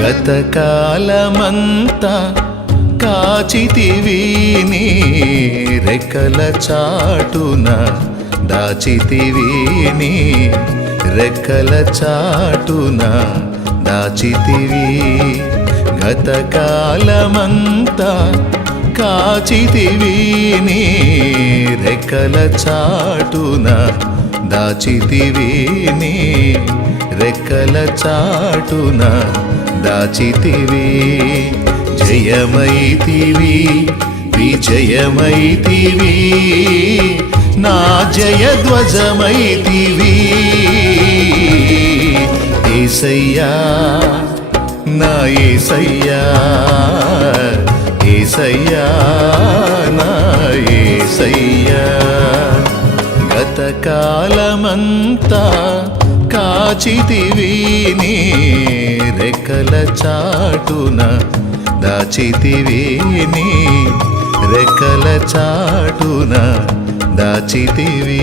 గతకాలమంతా కాచితివి నీ రెక్కల చాటున దాచితివి నీ రెక్కల చాటున దాచితివి గతకాలమంతా కాచితివి నీ రెక్కల చాటున దాచితివి నీ రెక్కల చాటున దాచితివి జయమైతివి విజయమైతివి నా జయధ్వజమైతివి యేసయ్యా నా యేసయ్యా యేసయ్యా నా యేసయ్యా గతకాలమంతా కాచితివి నీ రెక్కల చాటున దాచితివి నీ రెక్కల చాటున దాచితివి